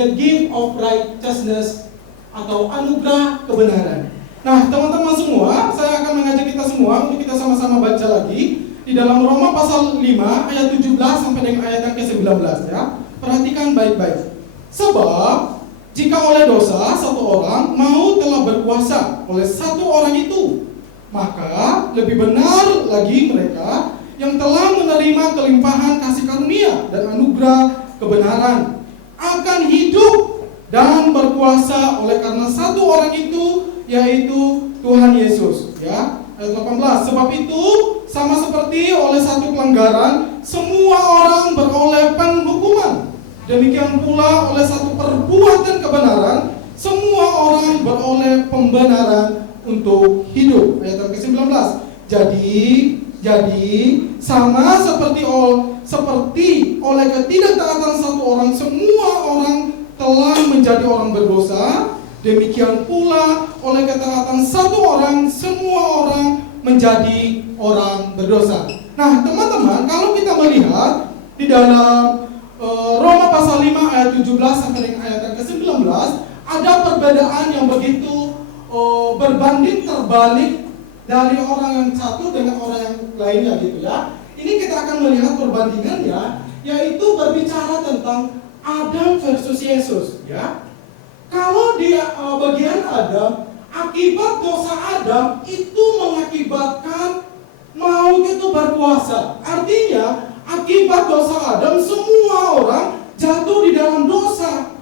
the gift of righteousness atau anugerah kebenaran. Nah, teman-teman semua, saya akan mengajak kita semua untuk kita sama-sama baca lagi di dalam Roma pasal 5 ayat 17 sampai dengan ayat yang ke-19 ya. Perhatikan baik-baik. Sebab jika oleh dosa satu orang maut telah berkuasa oleh satu orang itu, maka lebih benar lagi mereka yang telah menerima kelimpahan kasih karunia dan anugerah kebenaran akan hidup dan berkuasa oleh karena satu orang itu, yaitu Tuhan Yesus ya. Ayat 18, sebab itu sama seperti oleh satu pelanggaran semua orang beroleh penghukuman, demikian pula oleh satu perbuatan kebenaran semua orang beroleh pembenaran untuk hidup. Ayat ke-19, jadi sama seperti oleh ketidaktaatan satu orang semua orang telah menjadi orang berdosa, demikian pula oleh ketaatan satu orang semua orang menjadi orang berdosa. Nah, teman-teman, kalau kita melihat di dalam Roma pasal 5 ayat 17 sampai dengan ayat ke-19, ada perbedaan yang begitu berbanding terbalik dari orang yang satu dengan orang yang lainnya gitu ya. Ini kita akan melihat perbandingannya, yaitu berbicara tentang Adam versus Yesus ya. Kalau di bagian Adam, akibat dosa Adam itu mengakibatkan maut itu berkuasa. Artinya akibat dosa Adam semua orang jatuh di dalam dosa,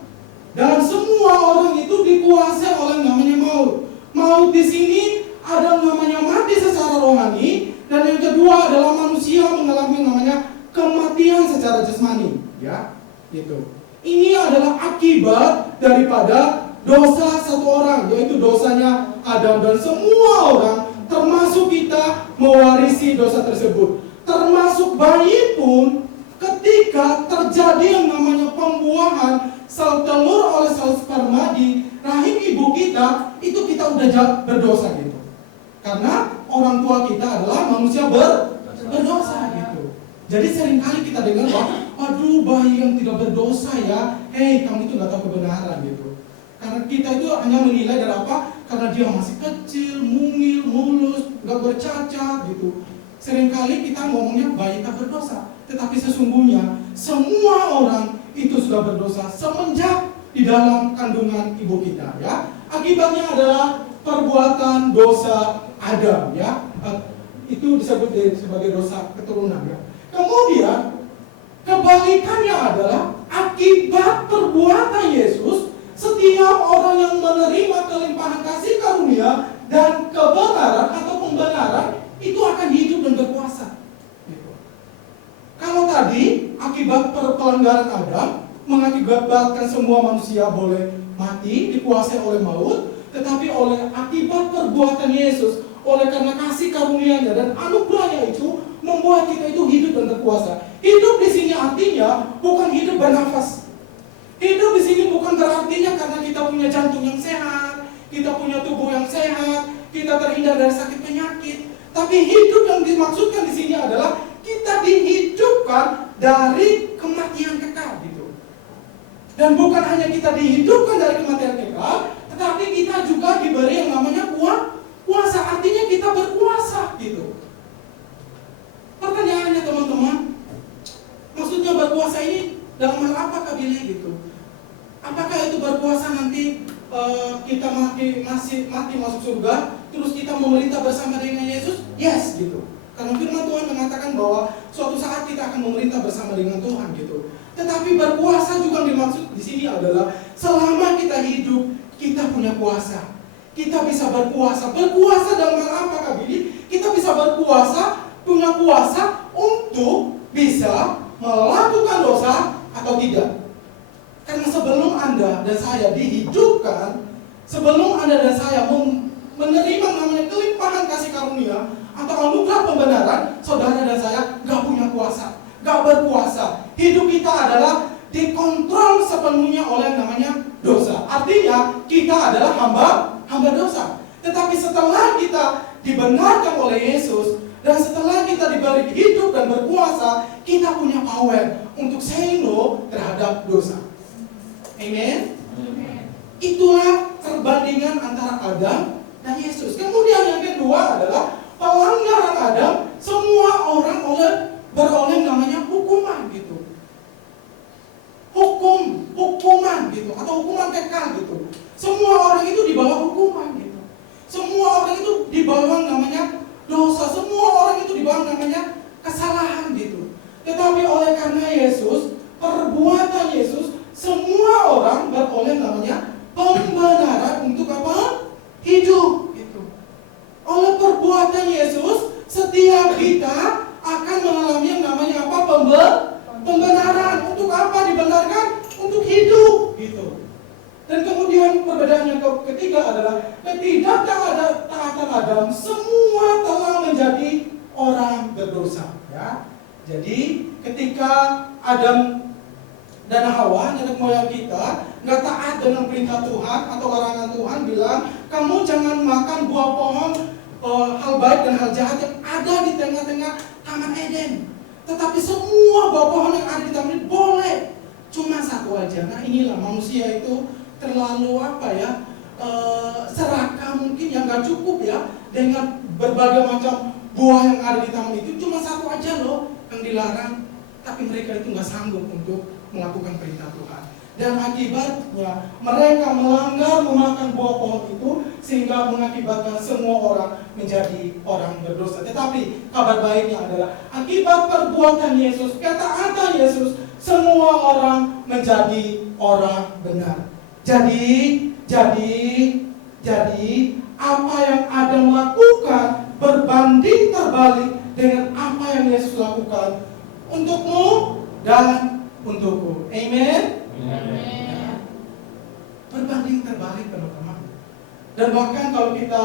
dan semua orang itu dikuasai oleh namanya maut. Maut di sini ada namanya mati secara rohani, dan yang kedua adalah manusia mengalami namanya kematian secara jasmani ya. Gitu. Ini adalah akibat daripada dosa satu orang, yaitu dosanya Adam, dan semua orang termasuk kita mewarisi dosa tersebut. Termasuk bayi pun ketika terjadi yang namanya pembuahan sel telur oleh sel sperma di rahim ibu kita, itu kita udah berdosa gitu. Karena orang tua kita adalah manusia berdosa gitu. Jadi seringkali kita dengar bahwa aduh, bayi yang tidak berdosa ya, kamu itu nggak tahu kebenaran gitu. Karena kita itu hanya menilai dari apa? Karena dia masih kecil, mungil, mulus, nggak bercacat gitu. Seringkali kita ngomongnya bayi tak berdosa, tetapi sesungguhnya semua orang itu sudah berdosa semenjak di dalam kandungan ibu kita ya. Akibatnya adalah perbuatan dosa Adam ya. Itu disebut sebagai dosa keturunan ya. Kemudian kebalikannya adalah akibat perbuatan Yesus, setiap orang yang menerima kelimpahan kasih karunia dan kebenaran atau pembenaran itu akan hidup dan berkuasa. Gitu. Kalau tadi akibat pelanggaran Adam mengakibatkan semua manusia boleh mati, dikuasai oleh maut, tetapi oleh akibat perbuatan Yesus, oleh karena kasih karunia-Nya dan anugerahnya itu membuat kita itu hidup dan berkuasa. Hidup di sini artinya bukan hidup bernafas. Hidup di sini bukan berartinya karena kita punya jantung yang sehat, kita punya tubuh yang sehat, kita terhindar dari sakit penyakit. Tapi hidup yang dimaksudkan di sini adalah kita dihidupkan dari kematian kekal gitu. Dan bukan hanya kita dihidupkan dari kematian kekal, tetapi kita juga diberi yang namanya kuasa. Artinya kita berkuasa gitu. Pertanyaannya teman-teman, maksudnya berkuasa ini dalam hal apa Billy gitu? Apakah itu berkuasa nanti kita mati masuk surga, terus kita memerintah bersama dengan Yesus? Yes gitu. Karena firman Tuhan mengatakan bahwa suatu saat kita akan memerintah bersama dengan Tuhan gitu. Tetapi berkuasa juga dimaksud di sini adalah selama kita hidup kita punya kuasa. Kita bisa berkuasa. Berkuasa dalam hal apa Billy? Kita bisa berkuasa, punya kuasa untuk bisa melakukan dosa atau tidak. Karena sebelum Anda dan saya dihidupkan, sebelum Anda dan saya menerima namanya kelimpahan kasih karunia atau anugerah pembenaran, saudara dan saya gak punya kuasa, gak berkuasa. Hidup kita adalah dikontrol sepenuhnya oleh namanya dosa. Artinya kita adalah hamba dosa. Tetapi setelah kita dibenarkan oleh Yesus, dan setelah kita diberi hidup dan berkuasa, kita punya power untuk say no terhadap dosa. Amen. Itulah perbandingan antara Adam dan Yesus. Kemudian yang kedua adalah pelanggaran Adam, semua orang beroleh namanya hukuman gitu. Hukuman gitu, atau hukuman kekal gitu. Semua orang itu di bawah hukuman gitu. Semua orang itu di bawah namanya dosa. Semua orang itu di bawah namanya kesalahan gitu. Tetapi oleh karena Yesus, perbuatan Yesus, semua orang beroleh namanya pembenaran untuk apa? Hidup gitu. Oleh perbuatan Yesus, setiap kita akan mengalami yang namanya apa? Pembenaran. Untuk apa dibenarkan? Untuk hidup gitu. Dan kemudian perbedaan yang ketiga adalah ketidaktaatan Adam, semua telah menjadi orang berdosa ya. Jadi ketika Adam dan Hawa, nenek moyang kita, nggak taat dengan perintah Tuhan atau larangan Tuhan, bilang kamu jangan makan buah pohon hal baik dan hal jahat yang ada di tengah-tengah Taman Eden. Tetapi semua buah pohon yang ada di taman ini boleh, cuma satu aja. Nah inilah manusia itu terlalu serakah mungkin, yang nggak cukup ya dengan berbagai macam buah yang ada di taman itu. Cuma satu aja loh yang dilarang, tapi mereka itu nggak sanggup untuk melakukan perintah Tuhan. Dan akibatnya mereka melanggar memakan buah pohon itu, sehingga mengakibatkan semua orang menjadi orang berdosa. Tetapi kabar baiknya adalah akibat perbuatan Yesus, kata-kata Yesus, semua orang menjadi orang benar. Jadi apa yang Adam lakukan berbanding terbalik dengan apa yang Yesus lakukan untukmu dan untukku. Amen. Berbanding terbalik teman-teman. Dan bahkan kalau kita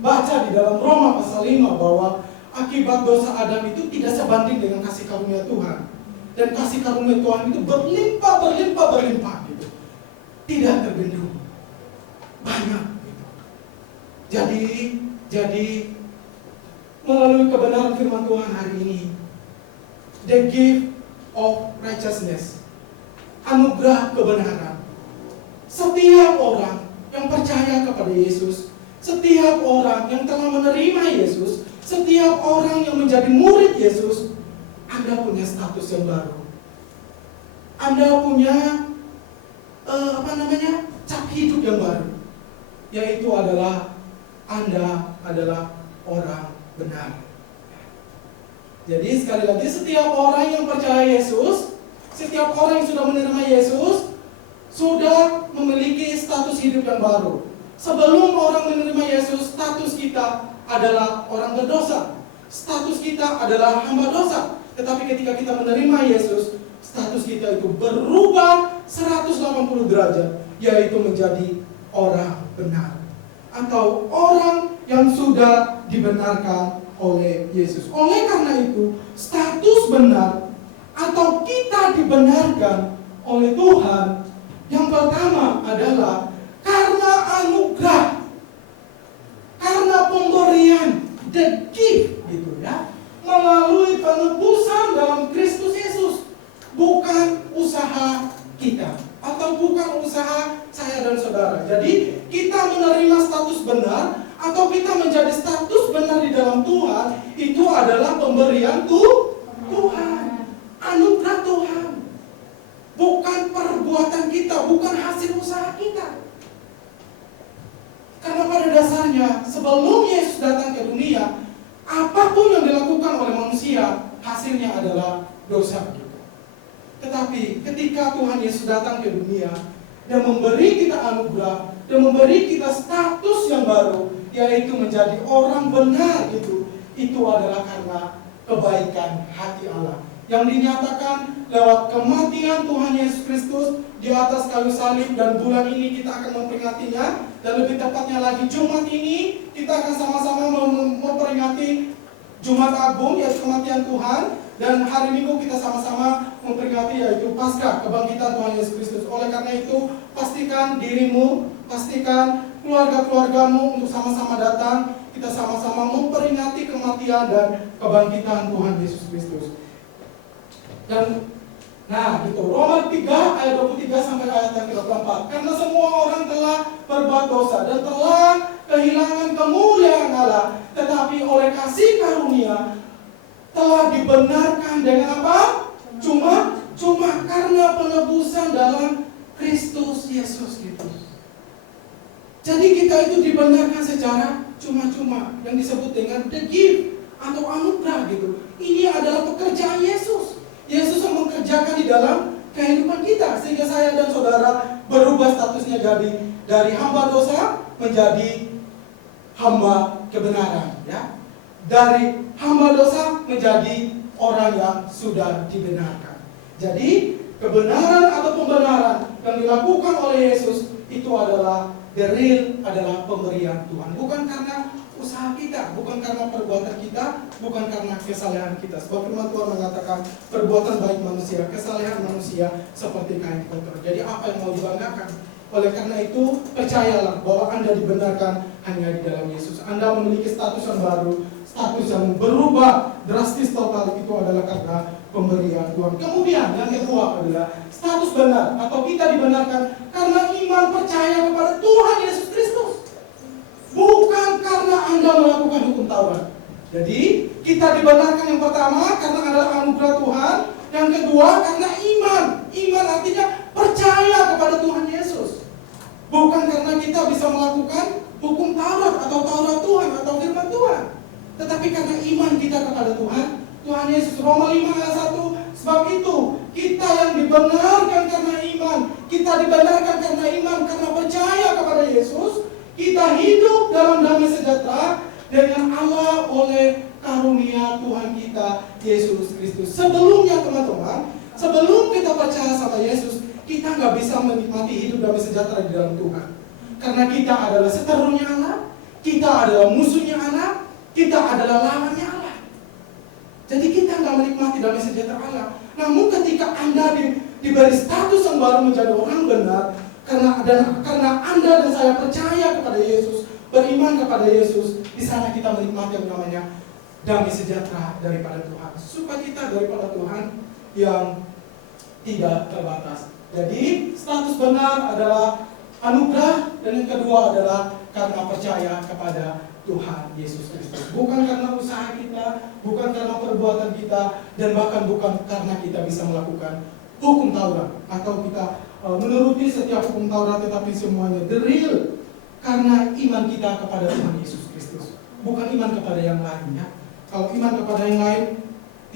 baca di dalam Roma pasal 5 bahwa akibat dosa Adam itu tidak sebanding dengan kasih karunia Tuhan. Dan kasih karunia Tuhan itu berlimpah gitu. Tidak terbendung. Banyak gitu. Jadi melalui kebenaran firman Tuhan hari ini, the gift of righteousness, anugerah kebenaran. Setiap orang yang percaya kepada Yesus, setiap orang yang telah menerima Yesus, setiap orang yang menjadi murid Yesus, Anda punya status yang baru. Anda punya cap hidup yang baru, yaitu adalah Anda adalah orang benar. Jadi sekali lagi, setiap orang yang percaya Yesus, setiap orang yang sudah menerima Yesus, sudah memiliki status hidup yang baru. Sebelum orang menerima Yesus, status kita adalah orang berdosa. Status kita adalah hamba dosa. Tetapi ketika kita menerima Yesus, status kita itu berubah 180 derajat, yaitu menjadi orang benar. Atau orang yang sudah dibenarkan oleh Yesus. Oleh karena itu, status benar atau kita dibenarkan oleh Tuhan, yang pertama adalah karena anugerah, karena pemberian, the gift gitu ya, melalui penebusan dalam Kristus Yesus, bukan usaha kita atau bukan usaha saya dan saudara. Jadi kita menerima status benar atau kita menjadi status benar di dalam Tuhan, itu adalah pemberian Tuhan, anugerah Tuhan, bukan perbuatan kita, bukan hasil usaha kita. Karena pada dasarnya sebelum Yesus datang ke dunia, apapun yang dilakukan oleh manusia, hasilnya adalah dosa. Tetapi ketika Tuhan Yesus datang ke dunia dan memberi kita anugerah dan memberi kita status yang baru, yaitu menjadi orang benar itu adalah karena kebaikan hati Allah yang dinyatakan lewat kematian Tuhan Yesus Kristus di atas kayu salib. Dan bulan ini kita akan memperingatinya, dan lebih tepatnya lagi Jumat ini kita akan sama-sama memperingati Jumat Agung, yaitu kematian Tuhan. Dan hari Minggu kita sama-sama memperingati yaitu Paskah, kebangkitan Tuhan Yesus Kristus. Oleh karena itu, pastikan dirimu, pastikan keluarga-keluargamu untuk sama-sama datang. Kita sama-sama memperingati kematian dan kebangkitan Tuhan Yesus Kristus. Dan Nah, gitu. Roma 3 ayat 23 sampai ayat yang ke-24. Karena semua orang telah berbuat dosa dan telah kehilangan kemuliaan Allah, tetapi oleh kasih karunia telah dibenarkan dengan apa? Cuma karena penebusan dalam Kristus Yesus gitu. Jadi kita itu dibenarkan secara cuma-cuma, yang disebut dengan the gift atau anugerah gitu. Ini adalah pekerjaan Yesus. Yesus yang mengerjakan di dalam kehidupan kita, sehingga saya dan saudara berubah statusnya jadi dari hamba dosa menjadi hamba kebenaran, ya. Dari hamba dosa menjadi orang yang sudah dibenarkan. Jadi kebenaran atau pembenaran yang dilakukan oleh Yesus itu adalah the real, adalah pemberian Tuhan. Bukan karena usaha kita, bukan karena perbuatan kita, bukan karena kesalahan kita. Sebab firman Tuhan mengatakan perbuatan baik manusia, kesalahan manusia seperti kain kotor. Jadi apa yang mau dibanggakan? Oleh karena itu, percayalah bahwa Anda dibenarkan hanya di dalam Yesus. Anda memiliki status yang baru, status yang berubah drastis total, itu adalah karena pemberian Tuhan. Kemudian yang kedua adalah status benar atau kita dibenarkan karena iman percaya kepada Tuhan Yesus Kristus. Bukan karena Anda melakukan hukum Taurat. Jadi kita dibenarkan yang pertama karena adalah anugerah Tuhan. Yang kedua karena iman. Iman artinya percaya kepada Tuhan Yesus. Bukan karena kita bisa melakukan hukum Taurat atau Taurat Tuhan atau firman Tuhan, tetapi karena iman kita kepada Tuhan Yesus. Roma 5 ayat 1. Sebab itu kita yang dibenarkan karena iman, kita dibenarkan karena iman, karena percaya kepada Yesus, kita hidup dalam damai sejahtera dengan Allah oleh karunia Tuhan kita Yesus Kristus. Sebelumnya teman-teman, sebelum kita percaya sama Yesus, kita nggak bisa menikmati hidup damai sejahtera di dalam Tuhan. Karena kita adalah seterunya Allah, kita adalah musuhnya Allah, kita adalah lawannya Allah. Jadi kita nggak menikmati damai sejahtera Allah. Namun ketika Anda diberi status yang baru menjadi orang benar, karena Anda dan saya percaya kepada Yesus, beriman kepada Yesus, di sana kita menikmati yang namanya damai sejahtera daripada Tuhan. Sukacita daripada Tuhan yang tidak terbatas. Jadi status benar adalah anugerah, dan yang kedua adalah karena percaya kepada Tuhan Yesus Kristus. Bukan karena usaha kita, bukan karena perbuatan kita, dan bahkan bukan karena kita bisa melakukan hukum Taurat atau kita menuruti setiap hukum Taurat, tetapi semuanya the real karena iman kita kepada Tuhan Yesus Kristus. Bukan iman kepada yang lainnya. Kalau iman kepada yang lain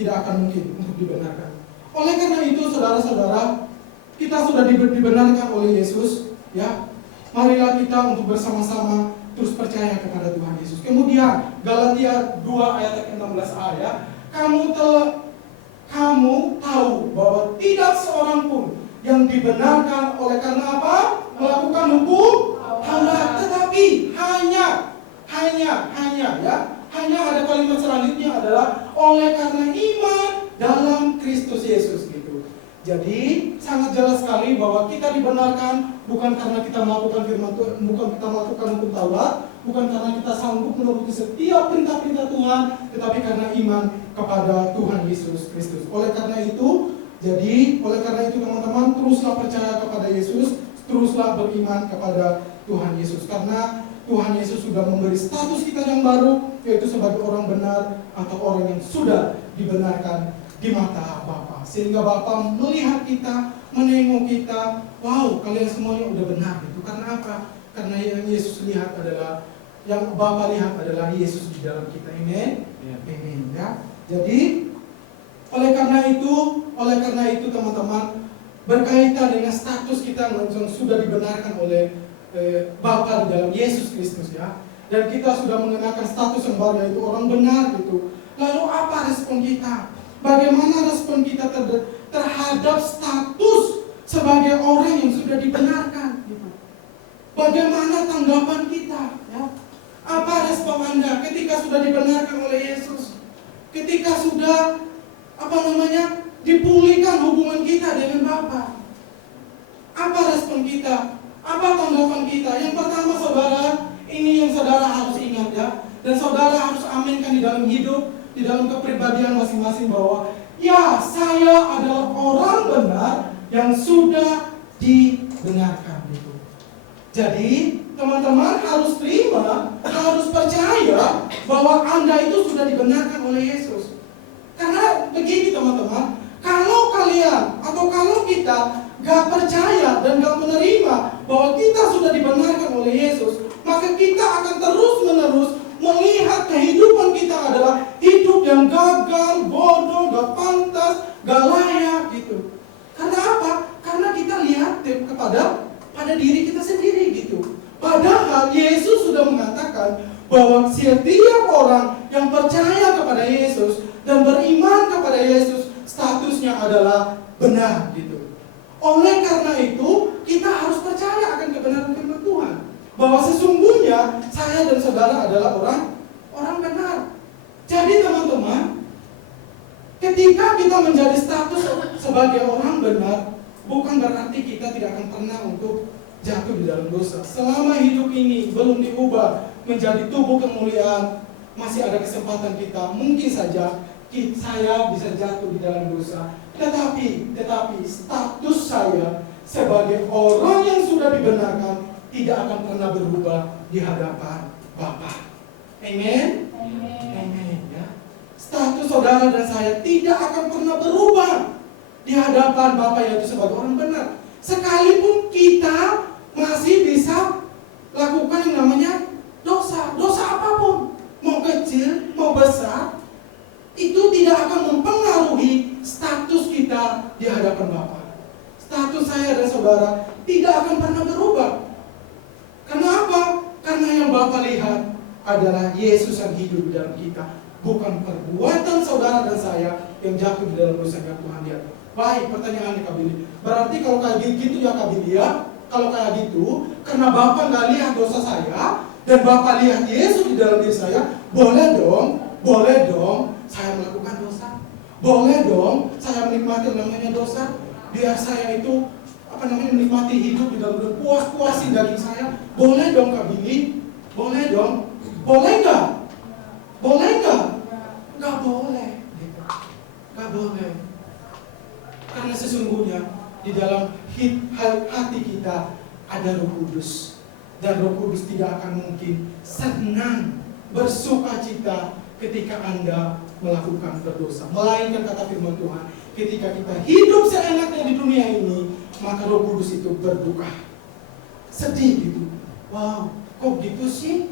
tidak akan mungkin untuk dibenarkan. Oleh karena itu, saudara-saudara, kita sudah dibenarkan oleh Yesus, ya. Marilah kita untuk bersama-sama terus percaya kepada Tuhan Yesus. Kemudian Galatia 2 ayat 16a, ya. Kamu tahu bahwa tidak seorang pun yang dibenarkan oleh karena apa? Melakukan hukum Taurat, tetapi hanya ada kalimat selanjutnya adalah oleh karena iman dalam Kristus Yesus gitu. Jadi sangat jelas sekali bahwa kita dibenarkan bukan karena kita melakukan firman Tuhan, bukan kita melakukan hukum Taurat, bukan karena kita sanggup menuruti setiap perintah-perintah Tuhan, tetapi karena iman kepada Tuhan Yesus Kristus. Oleh karena itu teman-teman, teruslah percaya kepada Yesus, teruslah beriman kepada Tuhan Yesus, karena Tuhan Yesus sudah memberi status kita yang baru, yaitu sebagai orang benar atau orang yang sudah dibenarkan di mata Bapa. Sehingga Bapa melihat kita, menengok kita, wow, kalian semuanya udah benar gitu. Karena apa? Karena yang Yesus lihat adalah, yang Bapa lihat adalah Yesus di dalam kita. Amin. Amin, ya. Jadi oleh karena itu teman-teman, berkaitan dengan status kita yang sudah dibenarkan oleh Bapa di dalam Yesus Kristus, ya. Dan kita sudah mengenakan status yang baru, yaitu orang benar gitu. Lalu apa respon kita? Bagaimana respon kita terhadap status sebagai orang yang sudah dibenarkan gitu? Bagaimana tanggapan kita, ya? Apa respon Anda ketika sudah dibenarkan oleh Yesus? Ketika sudah dipulihkan hubungan kita dengan Bapa? Apa respon kita? Apa tanggapan kita? Yang pertama, saudara, ini yang saudara harus ingat, ya. Dan saudara harus aminkan di dalam hidup, di dalam kepribadian masing-masing, bahwa ya saya adalah orang benar yang sudah dibenarkan gitu. Jadi teman-teman harus terima, harus percaya bahwa Anda itu sudah dibenarkan oleh Yesus. Karena begini teman-teman, kalau kalian atau kalau kita gak percaya dan gak menerima bahwa kita sudah dibenarkan oleh Yesus, maka kita akan terus-menerus melihat kehidupan kita adalah hidup yang gagal, bodoh, gak pantas, gak layak gitu. Karena apa? Karena kita lihat pada diri kita sendiri gitu. Padahal Yesus sudah mengatakan bahwa setiap orang yang percaya kepada Yesus dan beriman kepada Yesus, statusnya adalah benar gitu. Oleh karena itu, kita harus percaya akan kebenaran firman Tuhan, bahwa sesungguhnya saya dan saudara adalah orang benar. Jadi teman-teman, ketika kita menjadi status sebagai orang benar, bukan berarti kita tidak akan pernah untuk jatuh di dalam dosa. Selama hidup ini belum diubah menjadi tubuh kemuliaan, masih ada kesempatan kita. Mungkin saja saya bisa jatuh di dalam dosa. Tetapi status saya sebagai orang yang sudah dibenarkan tidak akan pernah berubah di hadapan Bapa. Amen. Amen ya. Status saudara dan saya tidak akan pernah berubah di hadapan Bapa, yaitu sebagai orang benar. Sekalipun kita masih bisa lakukan yang namanya dosa apapun, mau kecil, mau besar, itu tidak akan mempengaruhi status kita di hadapan Bapa. Status saya dan saudara tidak akan pernah berubah. Kenapa? Karena yang Bapa lihat adalah Yesus yang hidup di dalam kita, bukan perbuatan saudara dan saya yang jatuh di dalam dosa yang Tuhan lihat. Baik, pertanyaannya Kak Billy, berarti kalau kayak gitu ya Kak Billy ya, kalau kayak gitu, karena Bapak nggak lihat dosa saya dan Bapak lihat Yesus di dalam diri saya, boleh dong saya melakukan dosa, boleh dong saya menikmati namanya dosa, biar saya itu menikmati hidup di dalam puas-puasin daging saya, boleh dong Kak Billy, boleh dong, boleh nggak? Nggak boleh, nggak boleh. Karena sesungguhnya di dalam hati kita ada Roh Kudus, dan Roh Kudus tidak akan mungkin senang bersukacita ketika Anda melakukan berdosa. Melainkan kata firman Tuhan, ketika kita hidup seenaknya di dunia ini, maka Roh Kudus itu berduka, sedih gitu. Wow, kok gitu sih?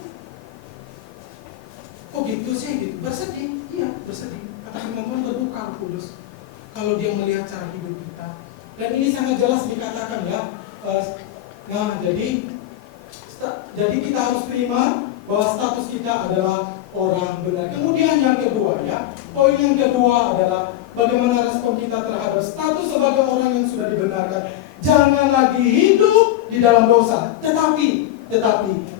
Gitu. Bersedih, iya bersedih. Kata firman Tuhan, berduka Roh Kudus kalau dia melihat cara hidup kita. Dan ini sangat jelas dikatakan ya. Nah, jadi kita harus terima bahwa status kita adalah orang benar. Kemudian yang kedua ya, poin yang kedua adalah bagaimana respon kita terhadap status sebagai orang yang sudah dibenarkan. Jangan lagi hidup di dalam dosa, tetapi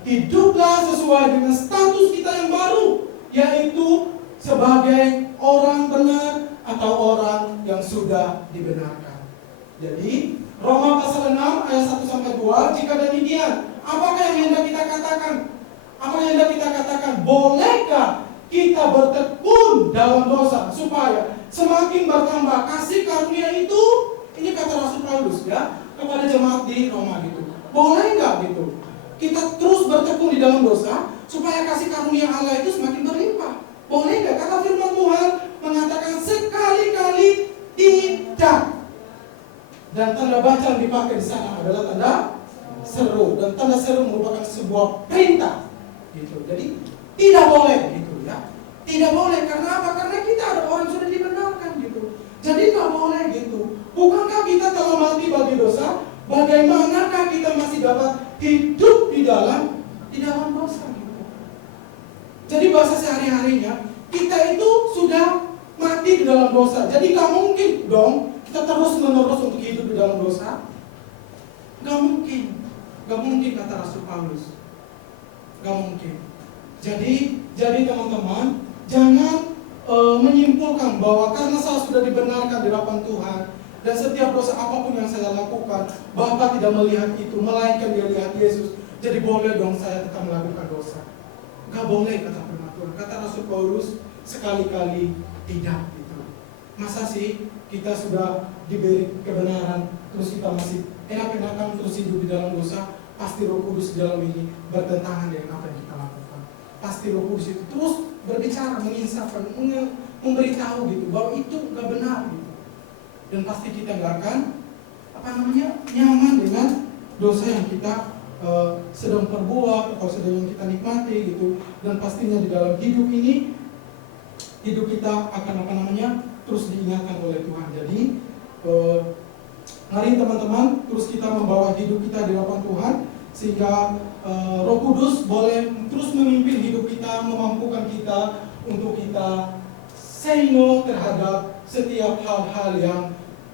hiduplah sesuai dengan status kita yang baru, yaitu sebagai orang benar atau orang yang sudah dibenarkan. Jadi Roma pasal 6 ayat 1-2, jika demikian, apakah yang hendak kita katakan? Bolehkah kita bertekun dalam dosa supaya semakin bertambah kasih karunia itu? Ini kata Rasul Paulus ya kepada jemaat di Roma gitu. Boleh nggak gitu? Kita terus bertekun di dalam dosa supaya kasih karunia Allah itu semakin berlimpah. Boleh nggak? Kata firman Tuhan mengatakan sekali-kali tidak. Dan tanda baca yang dipakai di sana adalah tanda seru, dan tanda seru merupakan sebuah perintah gitu. Jadi tidak boleh gitu ya. Tidak boleh, karena apa? Karena kita ada orang sudah dibenarkan gitu. Jadi nggak boleh gitu. Bukankah kita telah mati bagi dosa? Bagaimanakah kita masih dapat hidup di dalam dosa gitu. Jadi bahasa sehari-harinya, kita itu sudah mati di dalam dosa. Jadi nggak mungkin dong kita terus-menerus untuk hidup di dalam dosa. Nggak mungkin kata Rasul Paulus. Nggak mungkin. Jadi teman-teman, jangan menyimpulkan bahwa karena saya sudah dibenarkan di hadapan Tuhan dan setiap dosa apapun yang saya lakukan, Bapa tidak melihat itu, melainkan Dia lihat Yesus. Jadi boleh dong saya tetap melakukan dosa. Nggak boleh kata firman Tuhan. Kata Rasul Paulus, sekali-kali tidak gitu. Masa sih kita sudah diberi kebenaran, terus kita masih enak-enakan terus hidup di dalam dosa? Pasti Roh Kudus di dalam ini bertentangan dengan apa yang kita lakukan. Pasti Roh Kudus itu terus berbicara, menginsafkan, memberitahu gitu bahwa itu nggak benar gitu. Dan pasti kita nggak akan nyaman dengan dosa yang kita sedang perbuat atau sedang kita nikmati gitu. Dan pastinya di dalam hidup ini, hidup kita akan terus diingatkan oleh Tuhan. Jadi mari teman-teman terus kita membawa hidup kita di hadapan Tuhan, sehingga Roh Kudus boleh terus memimpin hidup kita, memampukan kita untuk kita say no terhadap setiap hal-hal yang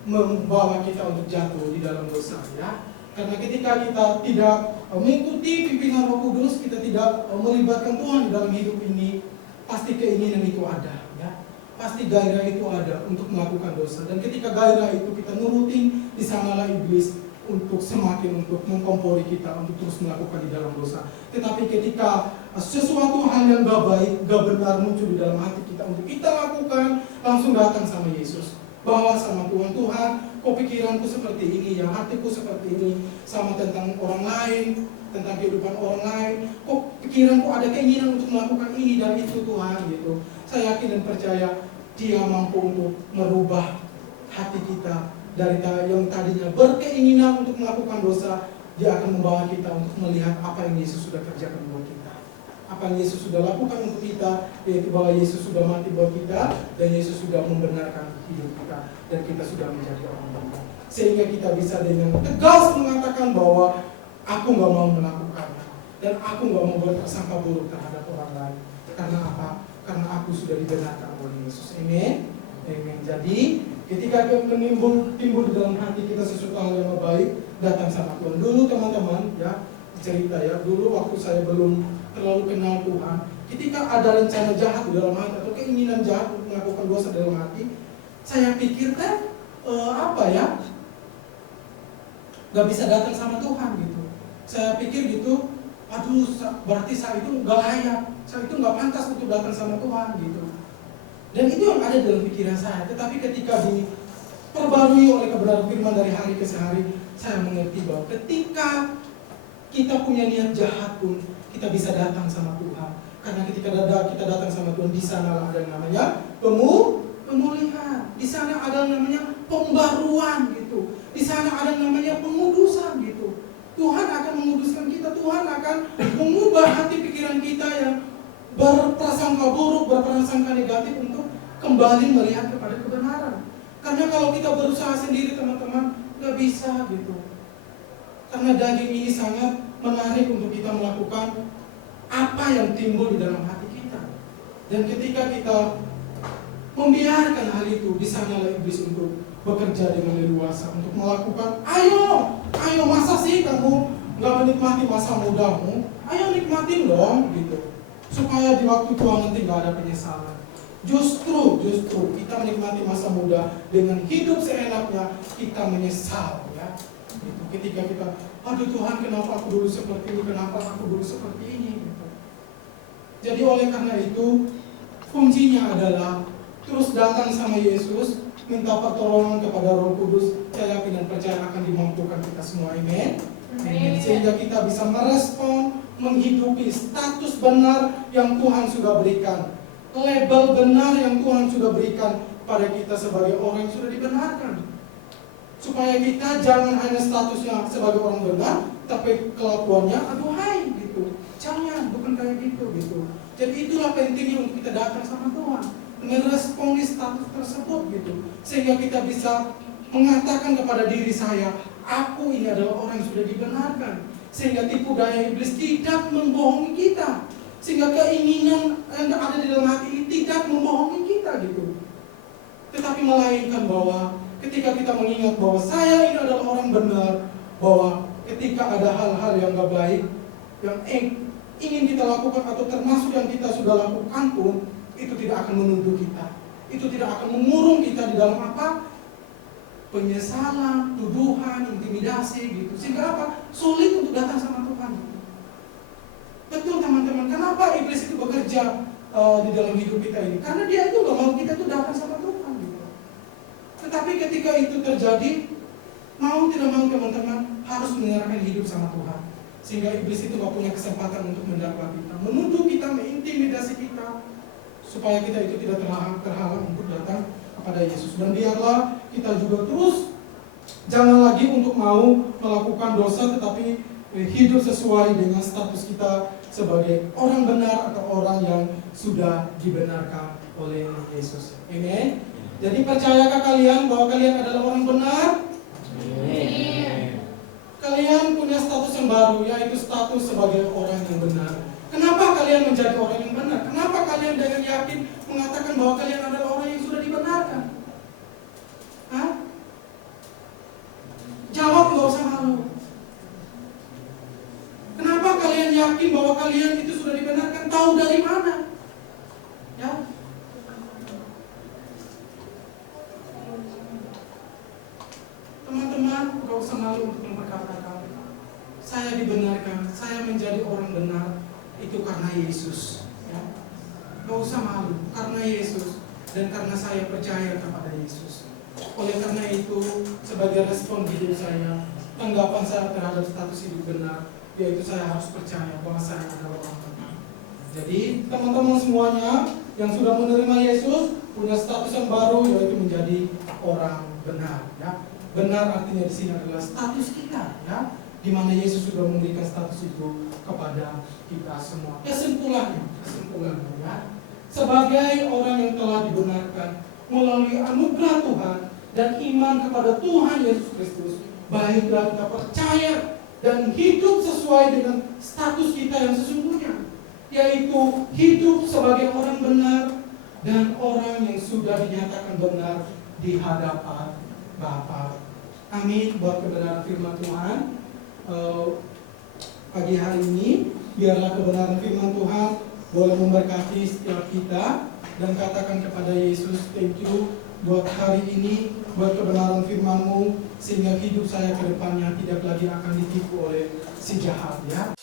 membawa kita untuk jatuh di dalam dosa, ya. Karena ketika kita tidak mengikuti pimpinan Roh Kudus, kita tidak melibatkan Tuhan di dalam hidup ini, pasti keinginan itu ada, ya. Pasti gairah itu ada untuk melakukan dosa. Dan ketika gairah itu kita nurutin, di sanalah iblis untuk semakin untuk mengkompori kita untuk terus melakukan di dalam dosa. Tetapi ketika sesuatu hal yang gak baik, gak benar muncul di dalam hati kita untuk kita lakukan, langsung datang sama Yesus. Bawa sama Tuhan, Tuhan, kok pikiranku seperti ini, yang hatiku seperti ini, sama tentang orang lain, tentang kehidupan orang lain, kok pikiranku ada keinginan untuk melakukan ini dan itu Tuhan gitu. Saya yakin dan percaya Dia mampu untuk merubah hati kita dari yang tadinya berkeinginan untuk melakukan dosa. Dia akan membawa kita untuk melihat apa yang Yesus sudah kerjakan buat kita, apa yang Yesus sudah lakukan untuk kita, yaitu bahwa Yesus sudah mati buat kita dan Yesus sudah membenarkan hidup kita dan kita sudah menjadi orang benar. Sehingga kita bisa dengan tegas mengatakan bahwa aku gak mau melakukannya dan aku gak mau berprasangka buruk terhadap orang lain. Karena apa? Karena aku sudah dibenarkan oleh Yesus. Amin. Amin. Jadi ketika timbul di dalam hati kita sesuatu hal yang baik, datang sama Tuhan. Dulu teman-teman, ya cerita ya, dulu waktu saya belum terlalu kenal Tuhan, ketika ada rencana jahat di dalam hati atau keinginan jahat untuk melakukan dosa dalam hati, saya pikir gak bisa datang sama Tuhan gitu. Saya pikir gitu, aduh berarti saya itu gak layak, saya itu gak pantas untuk datang sama Tuhan gitu. Dan itu yang ada dalam pikiran saya. Tetapi ketika diperbarui oleh kebenaran firman dari hari ke hari, saya mengerti bahwa ketika kita punya niat jahat pun, kita bisa datang sama Tuhan. Karena ketika kita datang sama Tuhan, di sana ada yang namanya pemulihan. Di sana ada yang namanya pembaruan gitu. Di sana ada yang namanya pengudusan gitu. Tuhan akan menguduskan kita. Tuhan akan mengubah hati pikiran kita yang berprasangka buruk, berprasangka negatif untuk kembali melihat kepada kebenaran. Karena kalau kita berusaha sendiri teman-teman, gak bisa gitu. Karena daging ini sangat menarik untuk kita melakukan apa yang timbul di dalam hati kita. Dan ketika kita membiarkan hal itu, di sanalah iblis untuk bekerja dengan leluasa untuk melakukan, ayo masa sih kamu gak menikmati masa mudamu? Ayo nikmatin dong gitu. Supaya di waktu tua nanti gak ada penyesalan. Justru kita menikmati masa muda dengan hidup seenaknya, kita menyesal ya. Gitu. Ketika kita, aduh Tuhan kenapa aku dulu seperti ini, kenapa aku dulu seperti ini gitu. Jadi oleh karena itu, kuncinya adalah terus datang sama Yesus, minta pertolongan kepada Roh Kudus. Saya yakin dan percaya akan dimampukan kita semua, amin. Sehingga kita bisa merespon, menghidupi status benar yang Tuhan sudah berikan, label benar yang Tuhan sudah berikan pada kita sebagai orang yang sudah dibenarkan. Supaya kita jangan hanya statusnya sebagai orang benar, tapi kelakuannya aduhai gitu. Jangan, bukan kayak gitu. Jadi itulah pentingnya untuk kita datang sama Tuhan, meresponi status tersebut gitu. Sehingga kita bisa mengatakan kepada diri saya, aku ini adalah orang yang sudah dibenarkan. Sehingga tipu daya iblis tidak membohongi kita. Sehingga keinginan yang ada di dalam hati ini tidak membohongi kita gitu. Tetapi melainkan bahwa ketika kita mengingat bahwa saya ini adalah orang benar, bahwa ketika ada hal-hal yang gak baik yang ingin kita lakukan atau termasuk yang kita sudah lakukan pun, itu tidak akan menuduh kita. Itu tidak akan mengurung kita di dalam apa? Penyesalan, tuduhan, intimidasi gitu. Sehingga apa? Sulit untuk datang sama Tuhan gitu. Betul teman-teman, kenapa iblis itu bekerja di dalam hidup kita ini? Karena dia itu gak mau kita itu datang sama Tuhan gitu. Tetapi ketika itu terjadi, mau tidak mau teman-teman harus menyerahkan hidup sama Tuhan. Sehingga iblis itu gak punya kesempatan untuk mendakwa kita, menuduh kita, mengintimidasi kita, supaya kita itu tidak terhalang untuk datang kepada Yesus. Dan biarlah kita juga terus jangan lagi untuk mau melakukan dosa, tetapi hidup sesuai dengan status kita sebagai orang benar atau orang yang sudah dibenarkan oleh Yesus. Amen. Jadi percayakah kalian bahwa kalian adalah orang benar? Amen. Kalian punya status yang baru, yaitu status sebagai orang yang benar. Kenapa kalian menjadi orang yang benar? Kenapa kalian dengan yakin mengatakan bahwa kalian adalah orang yang sudah dibenarkan? Hah? Jawab, gak usah malu. Kenapa kalian yakin bahwa kalian itu sudah dibenarkan? Tahu dari mana? Ya. Teman-teman, gak usah malu untuk memperkatakan, saya dibenarkan, saya menjadi orang benar, itu karena Yesus. Ya. Gak usah malu, karena Yesus dan karena saya percaya kepada Yesus. Oleh karena itu, sebagai respon hidup saya, tanggapan saya terhadap status hidup benar, yaitu saya harus percaya bahwa saya adalah orang benar. Jadi teman-teman semuanya yang sudah menerima Yesus punya status yang baru, yaitu menjadi orang benar. Ya. Benar artinya di sini adalah status kita, ya, di mana Yesus sudah memberikan status itu kepada kita semua. Kesimpulannya, ya, sebagai orang yang telah dibenarkan melalui anugerah Tuhan dan iman kepada Tuhan Yesus Kristus, baiklah kita percaya dan hidup sesuai dengan status kita yang sesungguhnya, yaitu hidup sebagai orang benar dan orang yang sudah dinyatakan benar di hadapan Bapa. Amin. Buat kebenaran firman Tuhan pagi hari ini, biarlah kebenaran firman Tuhan boleh memberkati setiap kita, dan katakan kepada Yesus, thank you buat hari ini, buat kebenaran firman-Mu, sehingga hidup saya ke depannya tidak lagi akan ditipu oleh si jahat, ya.